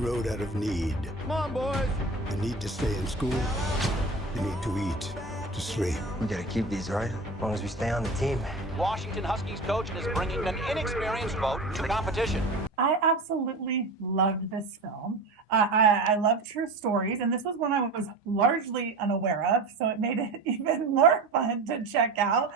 Road out of need. Come on, boys. The need to stay in school. The need to eat. To sleep. We gotta keep these, right? As long as we stay on the team. Washington Huskies coach is bringing an inexperienced vote to competition. I absolutely loved this film. I love true stories, and this was one I was largely unaware of, so it made it even more fun to check out.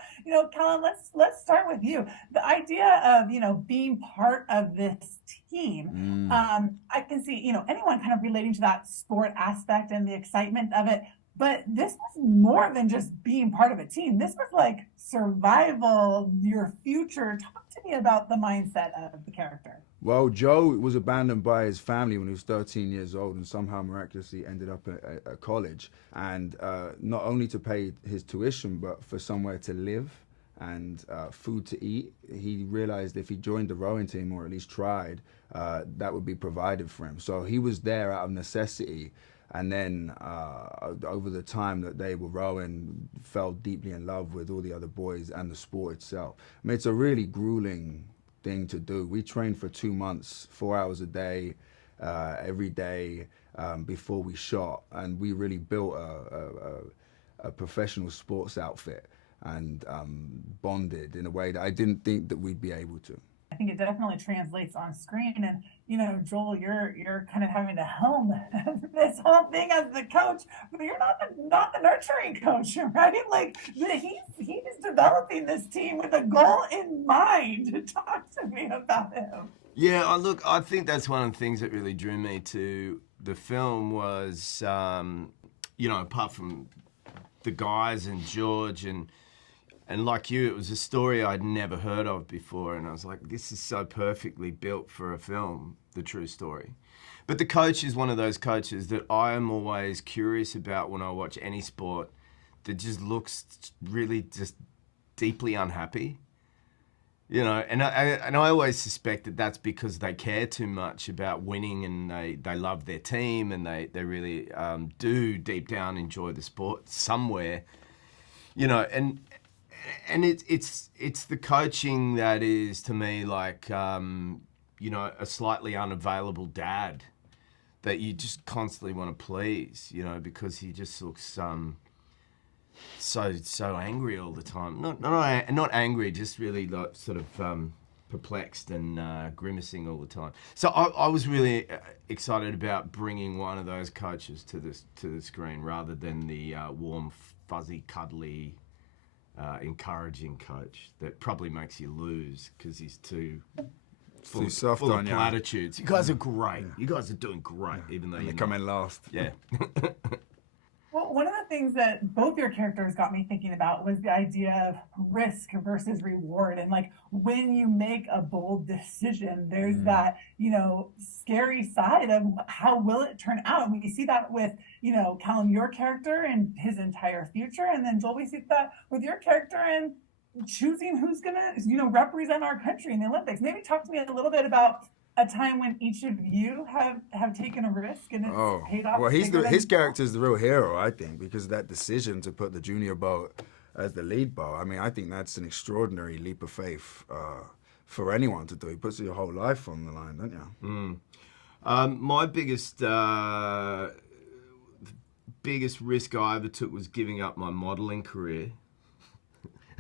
Callum, let's start with you. The idea of being part of this team. I can see anyone kind of relating to that sport aspect and the excitement of it. But this was more than just being part of a team. This was like survival, your future. Talk to me about the mindset of the character. Well, Joe was abandoned by his family when he was 13 years old and somehow miraculously ended up at college. And not only to pay his tuition, but for somewhere to live and food to eat. He realized if he joined the rowing team, or at least tried, that would be provided for him. So he was there out of necessity. And then over the time that they were rowing, fell deeply in love with all the other boys and the sport itself. I mean, it's a really grueling thing to do. We trained for 2 months, 4 hours a day, every day before we shot. And we really built a professional sports outfit and bonded in a way that I didn't think that we'd be able to. I think it definitely translates on screen. And, Joel, you're kind of having to helm this whole thing as the coach, but you're not the nurturing coach, right? Like he's developing this team with a goal in mind. Talk to me about him. Yeah, look, I think that's one of the things that really drew me to the film was, apart from the guys and George and like you, it was a story I'd never heard of before, and I was like, this is so perfectly built for a film, the true story. But the coach is one of those coaches that I am always curious about when I watch any sport that just looks really just deeply unhappy. And I always suspect that that's because they care too much about winning and they love their team and they really do deep down enjoy the sport somewhere, and it's the coaching that is to me like a slightly unavailable dad that you just constantly want to please, because he just looks so angry all the time. Not angry, just really like sort of perplexed and grimacing all the time. So I was really excited about bringing one of those coaches to the screen rather than the warm, fuzzy, cuddly, encouraging coach that probably makes you lose because he's too full of platitudes. You guys are great. Yeah. You guys are doing great, even though you come in last. Yeah. Well, one of the things that both your characters got me thinking about was the idea of risk versus reward. And like when you make a bold decision, there's that, scary side of how will it turn out. And we see that with, Callum, your character and his entire future. And then Joel, we see that with your character and choosing who's going to, represent our country in the Olympics. Maybe talk to me a little bit about a time when each of you have taken a risk and it's paid off. Well, his character's the real hero, I think, because of that decision to put the junior boat as the lead boat. I mean, I think that's an extraordinary leap of faith for anyone to do. He puts your whole life on the line, don't you? My biggest risk I ever took was giving up my modelling career.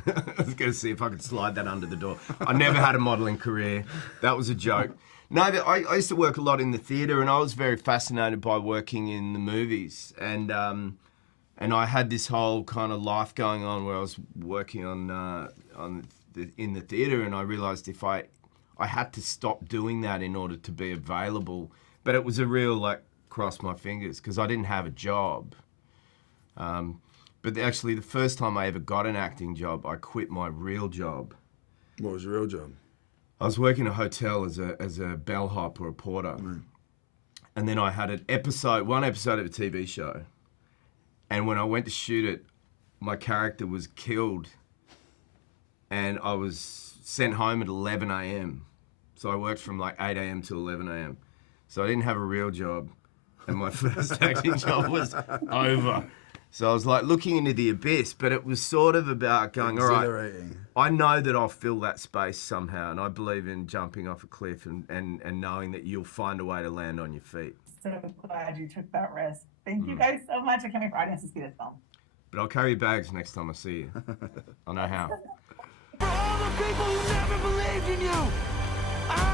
I was going to see if I could slide that under the door. I never had a modelling career. That was a joke. No, I used to work a lot in the theatre, and I was very fascinated by working in the movies. And I had this whole kind of life going on where I was working in the theatre, and I realised if I had to stop doing that in order to be available. But it was a real cross my fingers because I didn't have a job. But actually, the first time I ever got an acting job, I quit my real job. What was your real job? I was working in a hotel as a bellhop or a porter. And then I had one episode of a TV show. And when I went to shoot it, my character was killed. And I was sent home at 11 a.m. So I worked from 8 a.m. to 11 a.m. So I didn't have a real job. And my first acting job was over. So I was like looking into the abyss, but it was sort of about going, all right, Exhilarating. I know that I'll fill that space somehow, and I believe in jumping off a cliff and knowing that you'll find a way to land on your feet. So glad you took that risk. Thank you guys so much. I can't wait for audience to see this film. But I'll carry bags next time I see you. I know how. For all the people who never believed in you, I